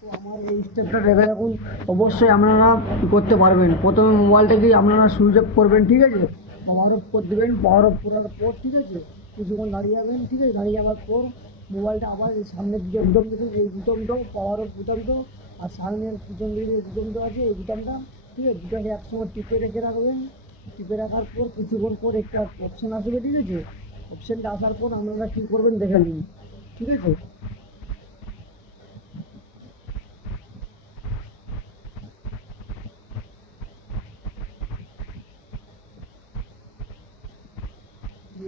তো আমার এই স্টেপটা রেখে রাখুন, অবশ্যই আপনারা করতে পারবেন। প্রথমে মোবাইলটাকেই আপনারা সুইচ অফ করবেন, ঠিক আছে, পাওয়ার অফ করে দেবেন। পাওয়ার অফ করার পর ঠিক আছে কিছুক্ষণ দাঁড়িয়ে যাবেন, ঠিক আছে, দাঁড়িয়ে যাওয়ার পর মোবাইলটা আবার এই সামনের দিকে বুতাম দেখুন, এই বুতামটা পাওয়ার অফ বুতামটা, আর সামনের পিছন দিকে যে বুতামটা আছে এই বুতামটা, ঠিক আছে, দুটাকে একসঙ্গে টিপে রেখে রাখবেন। টিপে রাখার পর কিছুক্ষণ পর একটা অপশান আসবে, ঠিক আছে, অপশানটা আসার পর আপনারা কী করবেন দেখে নিন, ঠিক আছে।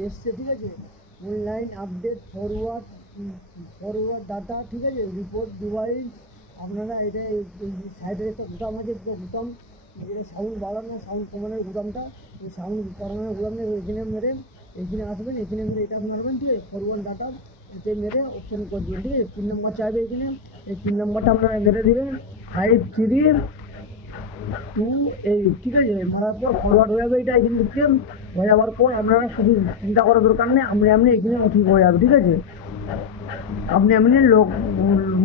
এসছে, ঠিক আছে, online update forward forward data, ঠিক আছে, রিপোর্ট ডিভাইস। আপনারা এটা এই সাইডের একটা বোতাম আছে, দুটো বোতাম, যেটা সাউন্ড বাড়ানো সাউন্ড কমানোর বোতামটা, এই সাউন্ড কমানোর বোতামটা এখানে মেরে এখানে আসবেন, এখানে মেরে এটা মারবেন, ঠিক আছে, ফরওয়ার্ড ডাটা এতে মেরে অপশান করে দেবেন, ঠিক আছে। পিন নাম্বার চাইবে এখানে, এই পিন নাম্বারটা আপনারা মেরে দেবেন 5328, ঠিক আছে, মারার পর ফরওয়ার্ড হয়ে যাবে। এটা এখানে লিখতে হয়ে যাওয়ার পর আপনারা শুধু চিন্তা করার দরকার নেই, আপনি এখানে ঠিক হয়ে যাবে, ঠিক আছে। আপনি লোক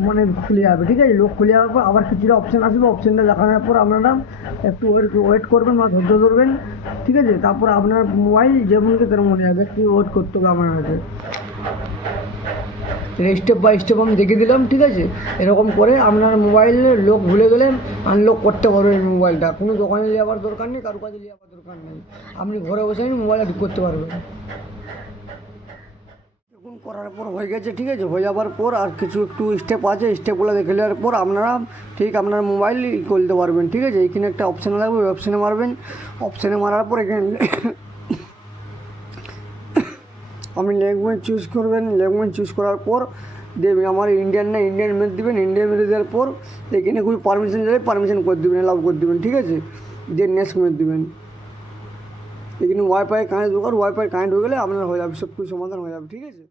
মানে খুলে যাবে, ঠিক আছে। লোক খুলে যাওয়ার পর আবার কিছুটা অপশান আসবে, অপশানটা দেখানোর পর আপনারা একটু ওয়েট করবেন বা ধৈর্য ধরবেন, ঠিক আছে। তারপর আপনার মোবাইল যেমনকে তেমন মনে যাবে, একটু ওয়েট করতে হবে আপনার কাছে। স্টেপ বাই স্টেপ আমি দেখিয়ে দিলাম, ঠিক আছে। এরকম করে আপনার মোবাইলে লক ভুলে গেলে আনলক করতে পারবেন মোবাইলটা। কোনো দোকানে যাওয়ার দরকার নেই, কারো কাছে যাওয়ার দরকার নেই, আপনি ঘরে বসে মোবাইলটা ঠিক করতে পারবেন। দেখুন করার পর হয়ে গেছে, ঠিক আছে। হয়ে যাওয়ার পর আর কিছু একটু স্টেপ আছে, স্টেপগুলো দেখে নেওয়ার পর আপনারা ঠিক আপনার মোবাইল করতে পারবেন, ঠিক আছে। এখানে একটা অপশান লাগবে, ওই অপশানে মারবেন। অপশানে মারার পর এখানে আপনি ল্যাঙ্গুয়েজ চুজ করবেন। ল্যাঙ্গুয়েজ চুজ করার পর দেবেন আমার ইন্ডিয়ান না ইন্ডিয়ান মেরে দেবেন। ইন্ডিয়ান মেরে দেওয়ার পর এখানে কোনো পারমিশন যাবে, পারমিশন করে দেবেন, অ্যালাউ করে দেবেন, ঠিক আছে। দিয়ে নেক্সট মেরে দেবেন। এখানে ওয়াইফাই কানেক্ট দরকার, ওয়াইফাই কানেক্ট হয়ে গেলে আপনার হয়ে যাবে, সব কিছু সমাধান হয়ে যাবে, ঠিক আছে।